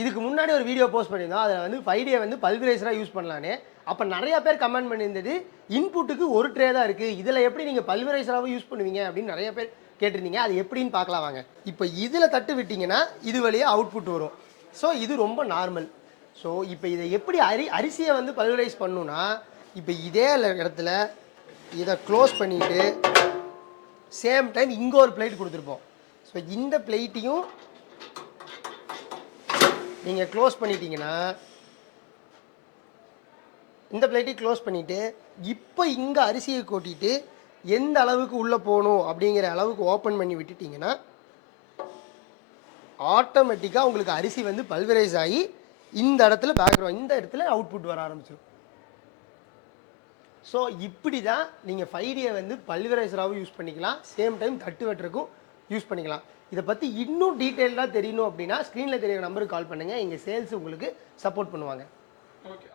இதுக்கு முன்னாடி ஒரு வீடியோ போஸ்ட் பண்ணியிருந்தோம். அதில் வந்து 5D வந்து பல்வரைசராக யூஸ் பண்ணலான்னு. அப்போ நிறையா பேர் கமெண்ட் பண்ணியிருந்தது, இன்புட்டுக்கு ஒரு ட்ரே தான் இருக்குது, இதில் எப்படி நீங்கள் பல்வரைசராகவும் யூஸ் பண்ணுவீங்க அப்படின்னு நிறைய பேர் கேட்டிருந்தீங்க. அது எப்படின்னு பார்க்கலாம் வாங்க. இப்போ இதில் தட்டு விட்டிங்கன்னா இது வழியாக அவுட்புட் வரும். ஸோ இது ரொம்ப நார்மல். ஸோ இப்போ இதை எப்படி அரிசியை வந்து பல்வரைஸ் பண்ணணுன்னா, இப்போ இதே இடத்துல இதை க்ளோஸ் பண்ணிவிட்டு சேம் டைம் இங்கே ஒரு பிளேட் கொடுத்துருப்போம். ஸோ இந்த பிளேட்டையும் நீங்கள் க்ளோஸ் பண்ணிட்டீங்கன்னா, இந்த பிளேட்டையும் க்ளோஸ் பண்ணிவிட்டு இப்போ இங்கே அரிசியை கொட்டிட்டு எந்த அளவுக்கு உள்ளே போகணும் அப்படிங்கிற அளவுக்கு ஓப்பன் பண்ணி விட்டுட்டிங்கன்னா ஆட்டோமேட்டிக்காக உங்களுக்கு அரிசி வந்து பல்வரைஸ் ஆகி இந்த இடத்துல பேக்ரவுண்ட் இந்த இடத்துல அவுட்புட் வர ஆரம்பிச்சிடும். ஸோ இப்படி தான் நீங்கள் 5Dயை வந்து பல்வரைசராகவும் யூஸ் பண்ணிக்கலாம், சேம் டைம் தட்டு வெட்டுறதுக்கும் யூஸ் பண்ணிக்கலாம். இதை பற்றி இன்னும் டீட்டெயிலாக தெரியணும் அப்படின்னா ஸ்க்ரீனில் தெரியற நம்பருக்கு கால் பண்ணுங்கள். எங்கள் சேல்ஸ் உங்களுக்கு சப்போர்ட் பண்ணுவாங்க. ஓகே.